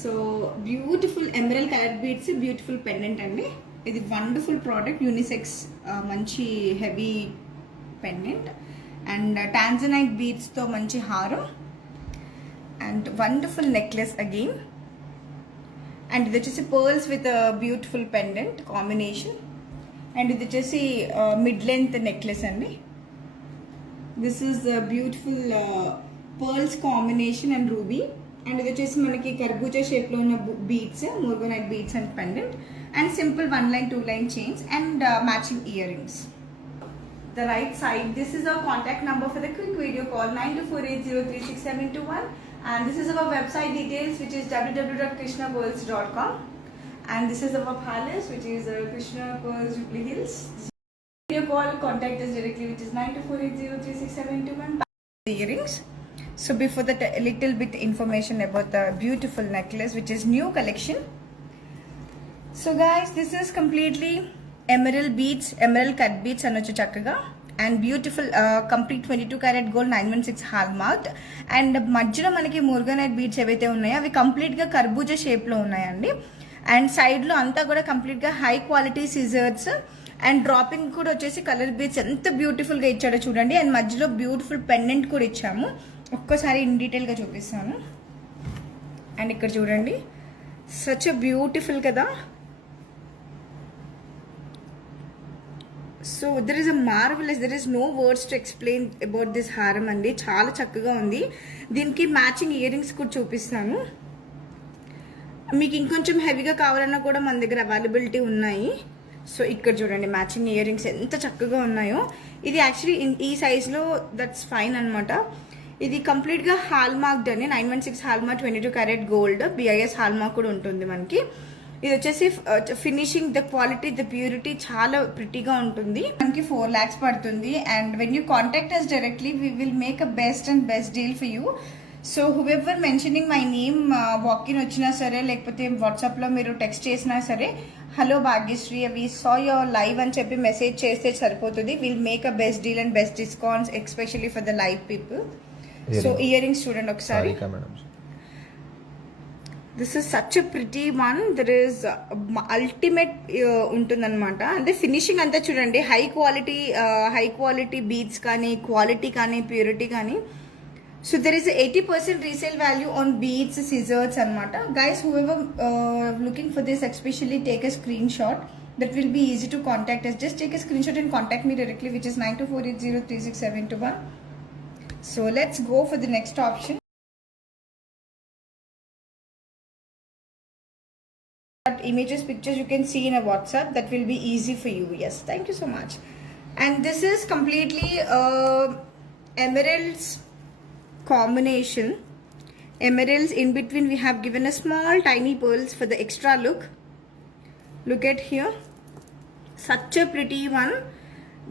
So beautiful Emerald colour beads, beautiful pendant అండి. ఇది wonderful product, unisex, మంచి heavy pendant and tanzanite బీడ్స్తో మంచి హారం and wonderful necklace again. And ఇది వచ్చేసి pearls with beautiful pendant combination. And ఇది వచ్చేసి మిడ్ లెంత్ నెక్లెస్ అండి. This is beautiful pearls combination and ruby. And ఇది వచ్చేసి మనకి కర్బూజా షేప్లో ఉన్న beads, morganite beads and pendant and simple 1 line 2 line chains and matching earrings. The right side, this is our contact number for the quick video call 9248036721, and this is our website details, which is www.krishnapearls.com, and this is our palace, which is Krishna Pearls Jubilee Hills. Video call, contact us directly, which is 9248036721. Earrings. So before that, a little bit information about the beautiful necklace, which is new collection. So guys, this is completely emerald beads, emerald cut beads anochu chakkaga, and beautiful complete 22 karat gold 916 hallmarked, and మధ్యలో మనకి morganite beads ఏవైతే ఉన్నాయో అవి కంప్లీట్గా కర్బూజా షేప్లో ఉన్నాయండి. అండ్ సైడ్లో అంతా కూడా కంప్లీట్గా high quality scissors and dropping కూడా వచ్చేసి కలర్ బీడ్స్ ఎంత బ్యూటిఫుల్గా ఇచ్చాడో చూడండి. అండ్ మధ్యలో బ్యూటిఫుల్ పెండెంట్ కూడా ఇచ్చాము. ఒక్కసారి ఇన్ డీటెయిల్గా చూపిస్తాను. అండ్ ఇక్కడ చూడండి, సచ్ బ్యూటిఫుల్ కదా. So there is a marvellous, there is no words to explain about this హారం అండి. చాలా చక్కగా ఉంది. దీనికి మ్యాచింగ్ ఇయర్ రింగ్స్ కూడా చూపిస్తాను. మీకు ఇంకొంచెం హెవీగా కావాలన్నా కూడా మన దగ్గర అవైలబిలిటీ ఉన్నాయి. సో ఇక్కడ చూడండి మ్యాచింగ్ ఇయర్ రింగ్స్ ఎంత చక్కగా ఉన్నాయో. ఇది యాక్చువల్లీ ఈ సైజ్లో దట్స్ ఫైన్ అనమాట. ఇది కంప్లీట్గా హాల్మార్క్డ్ అండి, 916 hallmark 22 carat gold, BIS hallmark కూడా ఉంటుంది మనకి. ఇది వచ్చేసి finishing, the quality, the purity చాలా ప్రిటీగా ఉంటుంది. మనకి 4 lakhs పడుతుంది. And when you contact us directly we will make a best and best deal for you. So whoever mentioning my name, walk in వచ్చినా సరే లేకపోతే వాట్సాప్లో మీరు టెక్స్ట్ చేసినా సరే, hello Bhagyashree we saw your live అని చెప్పి మెసేజ్ చేస్తే సరిపోతుంది. Will make a best deal and best discounts especially for the live people. So earrings చూడండి ఒకసారి. This is such a pretty one. There is ultimate ఉంటుందన్నమాట. అంటే finishing అంతా చూడండి, హై క్వాలిటీ బీడ్స్ కానీ, క్వాలిటీ కానీ, ప్యూరిటీ కానీ. So there is 80% resale value on beads, scissors అనమాట. Guys whoever looking for this especially take a screenshot. That will be easy to contact us. Just take a screenshot and contact me directly, which is 9248036721. So let's go for the next option. Images, pictures you can see in a WhatsApp. That will be easy for you. Yes, thank you so much. And this is completely emeralds combination. Emeralds in between we have given a small tiny pearls for the extra look. Look at here, such a pretty one.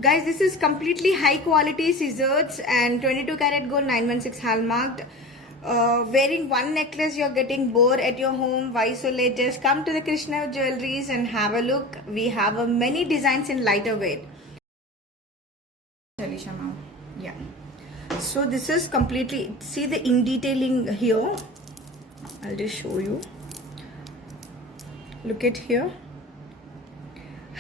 Guys, this is completely high quality scissors and 22 karat gold 916 hallmarked. Wearing one necklace, you're getting bored at your home. Why so late? Just come to the Krishna Jewelries and have a look. We have many designs in lighter weight. Yeah. So this is completely, see the in detailing here. I'll just show you. Look at here.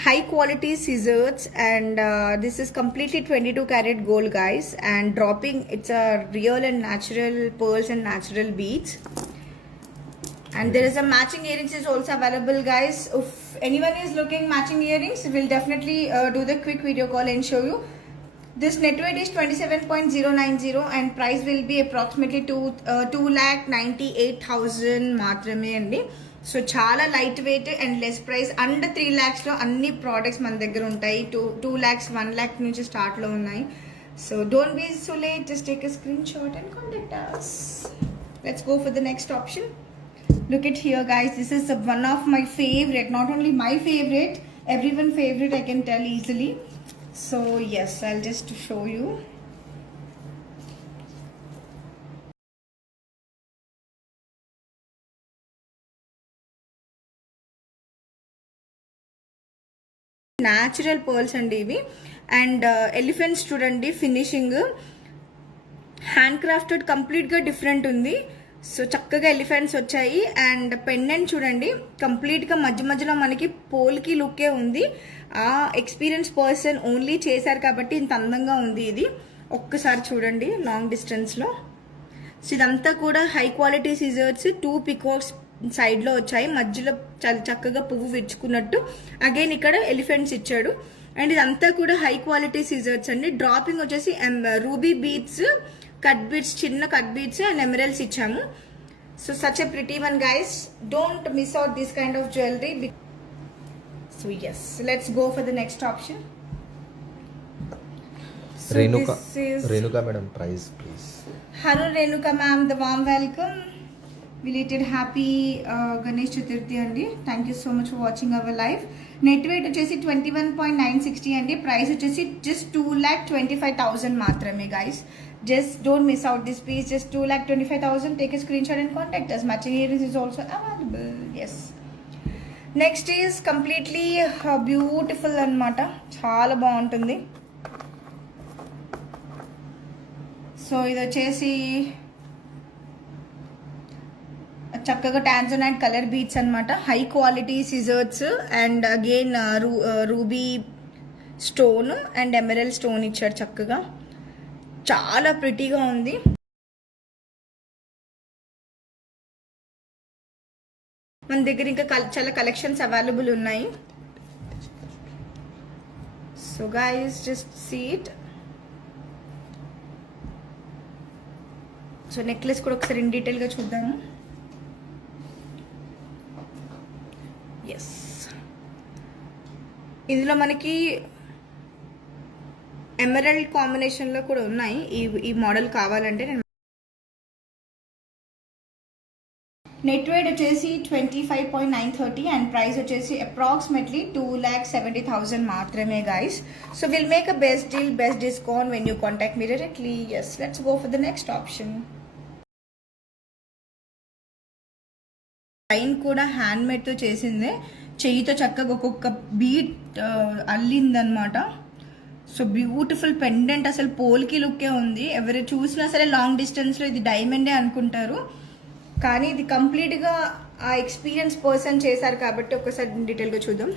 High quality scissors, and this is completely 22 karat gold, guys, and dropping, it's a real and natural pearls and natural beads. And there is a matching earrings is also available, guys. If anyone is looking matching earrings, we'll definitely do the quick video call and show you. This net weight is 27.090 and price will be approximately 2,98,000 మాత్రమే అండి. సో చాలా light weight and less price. Under 3 lakhsలో అన్ని ప్రోడక్ట్స్ మన దగ్గర ఉంటాయి. 2 lakhs 1 lakh నుంచి స్టార్ట్లో ఉన్నాయి. So don't be so late, just take a screenshot and contact us. Let's go for the next option. Look at here, guys. This is one of my favorite, not only my favorite, everyone favorite, I can tell easily. So yes, I'll just show you. Natural pearls అండి ఇవి. And elephants చూడండి, finishing hand crafted, కంప్లీట్గా డిఫరెంట్ ఉంది. సో చక్కగా ఎలిఫెంట్స్ వచ్చాయి. And pendant చూడండి, కంప్లీట్గా మధ్య మధ్యలో మనకి పోల్కి లుక్కే ఉంది. ఆ ఎక్స్పీరియన్స్ పర్సన్ ఓన్లీ చేశారు కాబట్టి ఇంత అందంగా ఉంది ఇది. ఒక్కసారి చూడండి లాంగ్ డిస్టెన్స్లో. సో ఇదంతా కూడా హై క్వాలిటీ సిజర్స్, 2 పికాక్స్ సైడ్లో వచ్చాయి, మధ్యలో చాలా చక్కగా పువ్వు విచ్చుకున్నట్టు. అగైన్ ఇక్కడ ఎలిఫెంట్స్ ఇచ్చాడు. అండ్ ఇదంతా కూడా హై క్వాలిటీ సిజర్స్ అండి. డ్రాపింగ్ వచ్చేసి రూబీ బీడ్స్, కట్ బీడ్స్, చిన్న కట్ బీడ్స్ అండ్ ఎమరల్స్ ఇచ్చాము. So such a pretty one guys, don't miss out this kind of jewellery. So yes, let's go for the next option. Renuka madam, price please. Hello Renuka ma'am, the warm welcome. Belated happy Ganesh Chaturthi andi. Thank you so much for watching our live. Net weight వచ్చేసి 21.960 అండి. ప్రైస్ వచ్చేసి just 2,25,000 మాత్రమే guys. Just don't miss out this piece. Just 2,25,000. Take a screenshot and contact us. Matching earrings is also available. Yes. Next is completely beautiful అన్నమాట. చాలా బాగుంటుంది. సో ఇది వచ్చేసి చక్కగా టాంజనైట్ కలర్ బీట్స్ అన్నమాట. High quality scissors and again ruby stone and emerald stone ఇచ్చాడు చక్కగా. చాలా ప్రిటీగా ఉంది. మన దగ్గర ఇంకా చాలా కలెక్షన్స్ అవైలబుల్ ఉన్నాయి. So guys just see it. So necklace కూడా ఒకసారి ఇన్ డీటెయిల్గా చూద్దాము. ఎస్, ఇందులో మనకి ఎమరల్డ్ కాంబినేషన్లో కూడా ఉన్నాయి. ఈ మోడల్ కావాలంటే నేను నెట్ వెయిట్ వచ్చేసి 25.930 అండ్ ప్రైస్ వచ్చేసి అప్రాక్సిమేట్లీ 2,70,000 మాత్రమే guys. So will make a best deal, best discount when you contact me directly. Yes, let's go for the next option. Line కూడా హ్యాండ్ మేడ్తో చేసిందే, చెయ్యితో చక్కగా ఒక్కొక్క బీట్ అల్లిందనమాట. సో బ్యూటిఫుల్ పెండెంట్, అసలు పోల్కి లుక్కే ఉంది. ఎవరు చూసినా సరే లాంగ్ డిస్టెన్స్లో ఇది డైమండే అనుకుంటారు, కానీ ఇది కంప్లీట్గా ఆ ఎక్స్పీరియన్స్ పర్సన్ చేశారు కాబట్టి ఒకసారి డీటెయిల్గా చూద్దాం.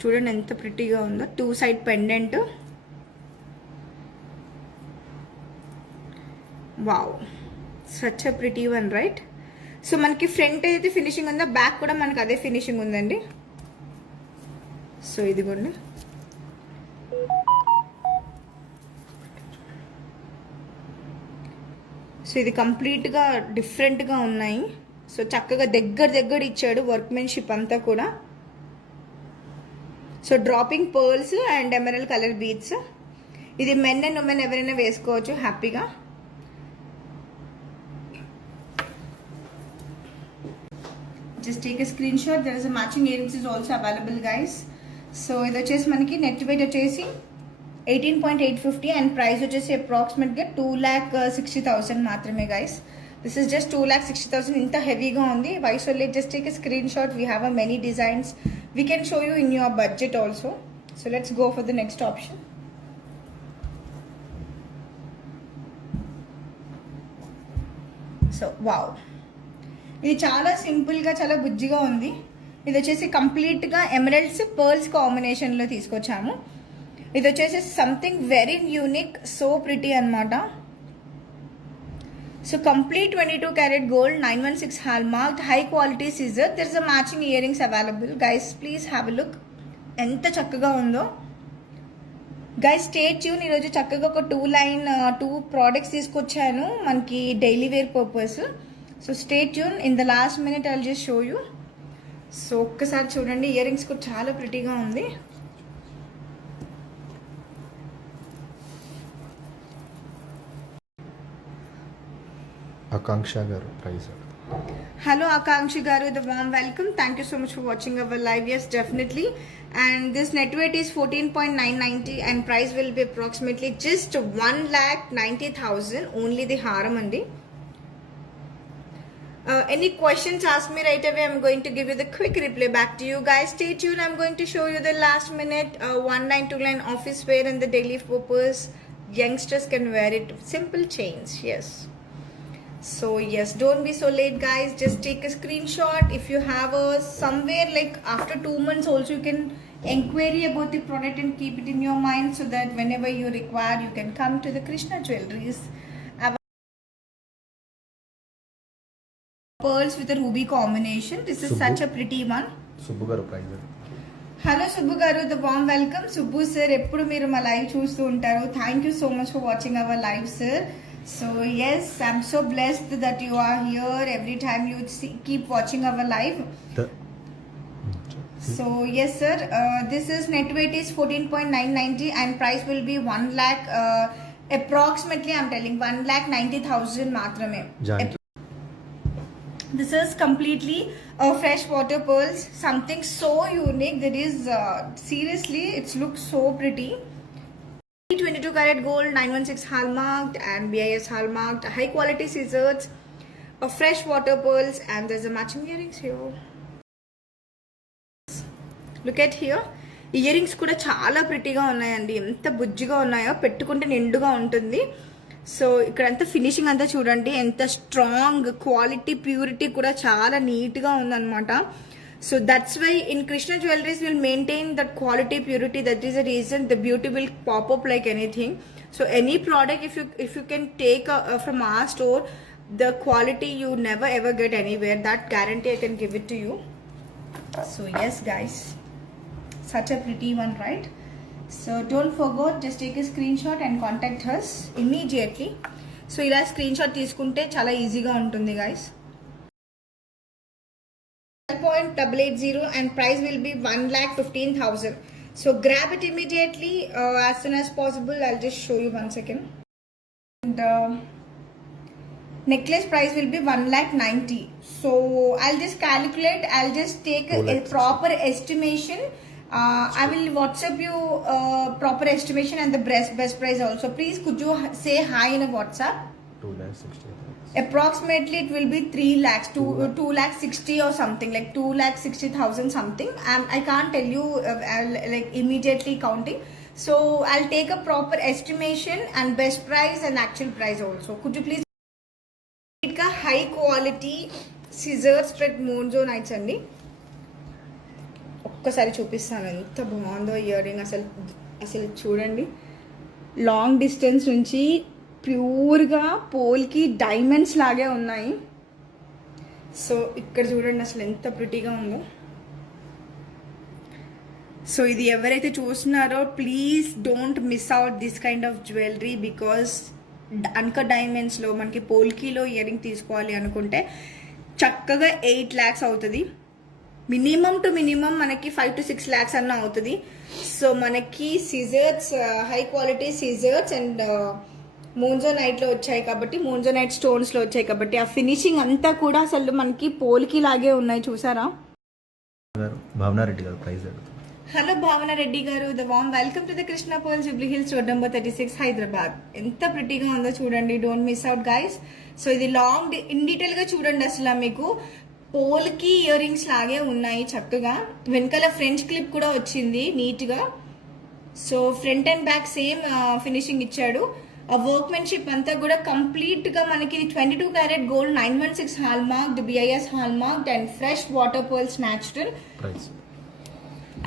చూడండి ఎంత ప్రిటీగా ఉందో. 2 side pendant. Wow, such a pretty one right. So మనకి ఫ్రంట్ అయితే ఫినిషింగ్ ఉందో, బ్యాక్ కూడా మనకి అదే ఫినిషింగ్ ఉందండి. సో ఇదిగోండి. సో ఇది కంప్లీట్గా డిఫరెంట్గా ఉన్నాయి. సో చక్కగా దగ్గర ఇచ్చాడు వర్క్మెన్షిప్ అంతా కూడా. So dropping pearls and Emerald colour beads. ఇది మెన్ అండ్ ఉమెన్ ఎవరైనా వేసుకోవచ్చు హ్యాపీగా. Just take a screenshot. There is a matching earrings is also available guys. So ఇది వచ్చేసి మనకి నెట్ వెయిట్ వచ్చేసి 18.850 అండ్ ప్రైస్ వచ్చేసి అప్రాక్సిమేట్గా 2,60,000 మాత్రమే గైస్. This is just 2,60,000. ఇంత హెవీగా ఉంది. Why so let just take a screenshot. We have a many designs we can show you in your budget also. So let's go for the next option. So wow, ఇది చాలా సింపుల్గా చాలా బుజ్జిగా ఉంది. ఇది వచ్చేసి కంప్లీట్గా ఎమరల్డ్స్ పర్ల్స్ కాంబినేషన్లో తీసుకొచ్చాము. ఇది వచ్చేసి something very unique, so pretty అనమాట. So complete 22 carat gold, 916 hallmarked, high quality scissor. There is a matching earrings available guys. Please have a look. ఎంత చక్కగా ఉందో గైస్. Stay tune. ఈరోజు చక్కగా ఒక 2 ప్రోడక్ట్స్ తీసుకొచ్చాను మనకి daily wear purpose. So stay tune. In the last minute I'll just show you. So ఒక్కసారి చూడండి, ఇయర్ రింగ్స్ కూడా చాలా ప్రిటీగా ఉంది. Akanksha garu, price. Hello Akanksha garu, the warm welcome. Thank you so much for watching our live. Yes, definitely. And this net weight is 14.990 and price will be approximately just 1,90,000. Only the haram andi. Any questions, ask me right away. I'm going to give you the quick reply back to you guys. Stay tuned. I'm going to show you the last minute 1929 office wear and the daily purpose youngsters can wear it. Simple chains, yes. So yes, don't be so late guys, just take a screenshot. If you have a somewhere like after 2 months also, you can inquiry about the product and keep it in your mind, so that whenever you require you can come to the Krishna Jewelries. Pearls with a ruby combination. This is Subbu. such a pretty one. Subbu గారు price hello Subbu గారు, the warm welcome. Subbu sir, ఎప్పుడు మీరు మా live చూస్తూ ఉంటారు. Thank you so much for watching our live sir. So yes, I'm so blessed that you are here every time you keep watching our live. So yes sir, this is net weight is 14.990 and price will be 1 lakh approximately. I'm telling 1,90,000 matrame. This is completely fresh water pearls, something so unique. That is seriously, it looks so pretty. 22 karat gold, 916 hallmarked and BIS hallmarked, high quality scissors, fresh water pearls, and there's a matching earrings here. Look at here. Ear rings కూడా చాలా ప్రిటీగా ఉన్నాయండి. ఎంత బుజ్జిగా ఉన్నాయో, పెట్టుకుంటే నిండుగా ఉంటుంది. సో ఇక్కడంతా ఫినిషింగ్ అంతా చూడండి, ఎంత స్ట్రాంగ్ క్వాలిటీ, ప్యూరిటీ కూడా చాలా నీట్గా ఉందన్నమాట. So that's why in Krishna jewelleries will maintain that quality, purity. That is the reason the beauty will pop up like anything. So any product if you can take from our store, the quality you never ever get anywhere. That guarantee I can give it to you. So yes guys, such a pretty one, right? So don't forget, just take a screenshot and contact us immediately. So ila screenshot తీసుకుంటే చాలా ఈజీగా ఉంటుంది guys. 12.880 and price will be 1,15,000. So grab it immediately as soon as possible. I'll just show you one second. And necklace price will be 1,90,000. So I'll just calculate, I'll just take a proper estimation. I will WhatsApp you proper estimation and the best price also. Please could you say hi in a WhatsApp? 2,60,000. Approximately it will be 3 lakhs, 2,60,000 or something, like 2,60,000 something. I can't tell you like immediately counting. So I'll take a proper estimation and best price and actual price also. Could you please ఇక high quality scissor spread మోన్జోనైట్స్ అండి. ఒక్కసారి చూపిస్తాను ఎంత బాగుందో ear ring. అసలు చూడండి, long distance నుంచి ప్యూర్గా పోల్కి డైమండ్స్ లాగే ఉన్నాయి. సో ఇక్కడ చూడండి అసలు ఎంత ప్రిటీగా ఉందో. సో ఇది ఎవరైతే చూస్తున్నారో please don't miss out this kind of jewellery, because అన్క డైమండ్స్లో మనకి పోల్కీలో ఇయర్ రింగ్ తీసుకోవాలి అనుకుంటే చక్కగా 8 lakhs అవుతుంది. మినిమం టు మినిమం మనకి 5 to 6 lakhs అన్న అవుతుంది. సో మనకి scissors, high quality scissors and మోన్జోనైట్లో వచ్చాయి కాబట్టి, మోన్జోనైట్ స్టోన్స్లో వచ్చాయి కాబట్టి ఆ ఫినిషింగ్ అంతా కూడా అసలు మనకి పోల్కి లాగే ఉన్నాయి. చూసారా? భావనారెడ్డి గారు ప్రైస్ అడుగుతారు. హలో భావన రెడ్డి గారు, the warm welcome to the Krishna pearl, Jubilee hills road number 36, హైదరాబాద్. ఎంత ప్రిటీగా ఉందో చూడండి, don't miss out guys. So ఇది లాంగ్ ఇన్ డీటెయిల్ గా చూడండి. అసలు మీకు పోల్కి ఇయర్ రింగ్స్ లాగే ఉన్నాయి చక్కగా. వెనకాల ఫ్రెంచ్ క్లిప్ కూడా వచ్చింది నీట్ గా. So front and back same finishing ఇచ్చాడు. ఆ వర్క్మెన్షిప్ అంతా కూడా కంప్లీట్ గా మనకి 22 karat gold, 916 hallmarked, BIS hallmarked and fresh water pearls natural. Price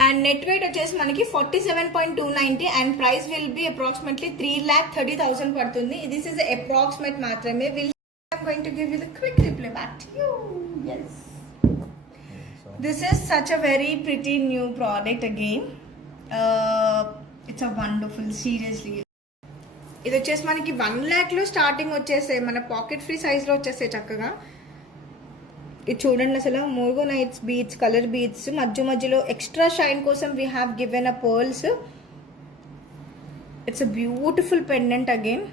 and net weight వచ్చేసి మనకి 47.290 and price will be approximately 3,30,000 పడుతుంది. దిస్ ఇస్ అప్రాక్సిమేట్ మాత్రమే. I'm going to give you the quick reply back to you. Yes. This is such a very pretty new product again. It's a wonderful, seriously. ఇది వచ్చేసి మనకి 1 lakh లో స్టార్టింగ్ వచ్చేసాయి, మన pocket free size లో వచ్చేసాయి చక్కగా. ఇది చూడండి అసలు మోర్గోనైట్స్ బీడ్స్, కలర్ బీడ్స్, మధ్యలో ఎక్స్ట్రా షైన్ కోసం we have given a pearls. It's a beautiful pendant again.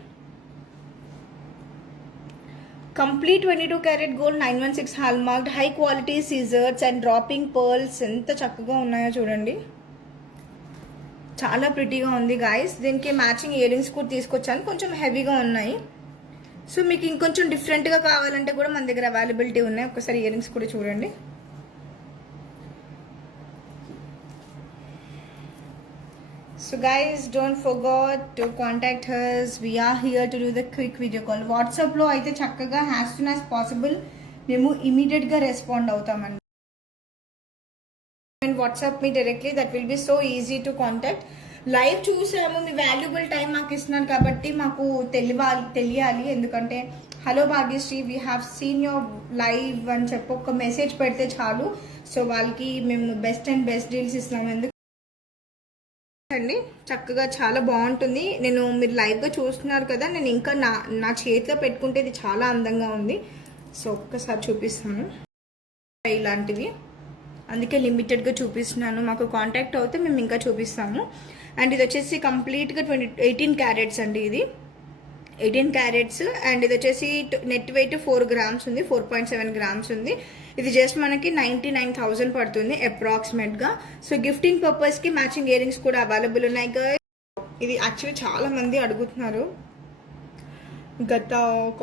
Complete 22 karat gold, 916 hallmarked, high quality scissors and dropping pearls. ఎంత చక్కగా ఉన్నాయో చూడండి, చాలా ప్రిటీగా ఉంది గాయస్. దీనికి మ్యాచింగ్ ఇయర్ రింగ్స్ కూడా తీసుకొచ్చాను, కొంచెం హెవీగా ఉన్నాయి. సో మీకు ఇంకొంచెం డిఫరెంట్గా కావాలంటే కూడా మన దగ్గర అవైలబిలిటీ ఉన్నాయి. ఒకసారి ఇయర్ రింగ్స్ కూడా చూడండి. So So guys, don't forget to contact us. We are here to do the quick video call. WhatsApp లో అయితే చక్కగా as soon as possible మేము immediate గా రెస్పాండ్ అవుతామండి. And WhatsApp me directly, that will be so easy to contact. Live చూసాము, మీ valuable time మాకు ఇస్తున్నారు కాబట్టి మాకు తెలియాలి. ఎందుకంటే hello Bhagyashree, we have seen your live అని చెప్పి ఒక మెసేజ్ పెడితే చాలు. సో వాళ్ళకి మేము బెస్ట్ అండ్ బెస్ట్ డీల్స్ ఇస్తున్నాము. ఎందుకు అండి, చక్కగా చాలా బాగుంటుంది. మీరు లైవ్గా చూస్తున్నారు కదా, నేను ఇంకా నా చేతిలో పెట్టుకుంటే ఇది చాలా అందంగా ఉంది. సో ఒక్కసారి చూపిస్తాను ఇలాంటివి, అందుకే లిమిటెడ్గా చూపిస్తున్నాను. మాకు కాంటాక్ట్ అవుతే మేము ఇంకా చూపిస్తాము. అండ్ ఇది వచ్చేసి కంప్లీట్గా 18 క్యారెట్స్ అండి. ఇది 18 క్యారెట్స్. అండ్ ఇది వచ్చేసి నెట్ వెయిట్ 4 గ్రామ్స్ ఉంది, 4.7 గ్రామ్స్ ఉంది. ఇది జస్ట్ మనకి 99,000 పడుతుంది అప్రాక్సిమేట్గా. సో గిఫ్టింగ్ పర్పస్కి మ్యాచింగ్ ఇయర్ రింగ్స్ కూడా అవైలబుల్ ఉన్నాయి. ఇది యాక్చువల్లీ చాలా మంది అడుగుతున్నారు. గత ఒక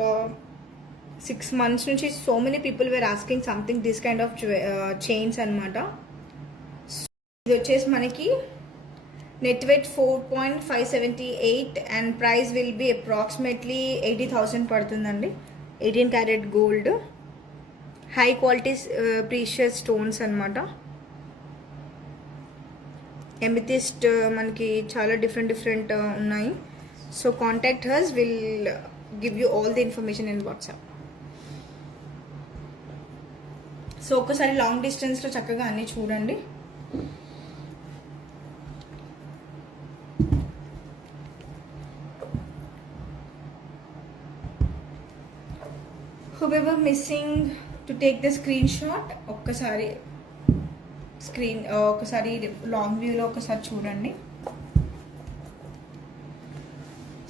6 months నుంచి so many people were asking something this kind of chains అనమాట. ఇది వచ్చేసి మనకి net weight 4.578 and price will be approximately 80,000 పడుతుందండి. 18 carat gold, high quality precious stones అనమాట. ఎమిథిస్ట్ మనకి చాలా డిఫరెంట్ ఉన్నాయి. So contact hers, will give you all the information in WhatsApp. సో ఒక్కసారి లాంగ్ డిస్టెన్స్లో చక్కగా అన్నీ చూడండి. Whoever missing to take the screenshot, ఒక్కసారి లాంగ్ వ్యూలో ఒకసారి చూడండి.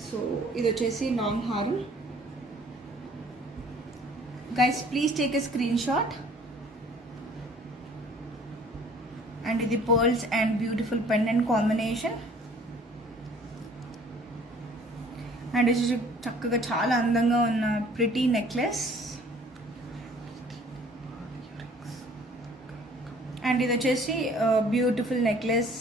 సో ఇది వచ్చేసి లాంగ్ హారం. Guys please take a screenshot. And ఇది pearls and beautiful pendant combination. And ఇది చక్కగా చాలా అందంగా ఉన్న ప్రిటీ నెక్లెస్. అండ్ ఇది వచ్చేసి బ్యూటిఫుల్ నెక్లెస్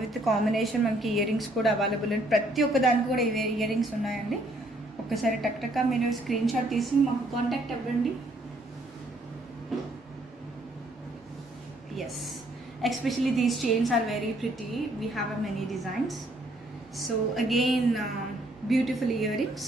విత్ కాంబినేషన్. మనకి ఇయర్ రింగ్స్ కూడా అవైలబుల్. ప్రతి ఒక్క దానికి కూడా ఇయర్ రింగ్స్ ఉన్నాయండి. ఒక్కసారి టక్ మీరు స్క్రీన్ షాట్ తీసి మాకు కాంటాక్ట్ అవ్వండి. Yes, especially these chains are very pretty. We have many designs. So again, beautiful earrings.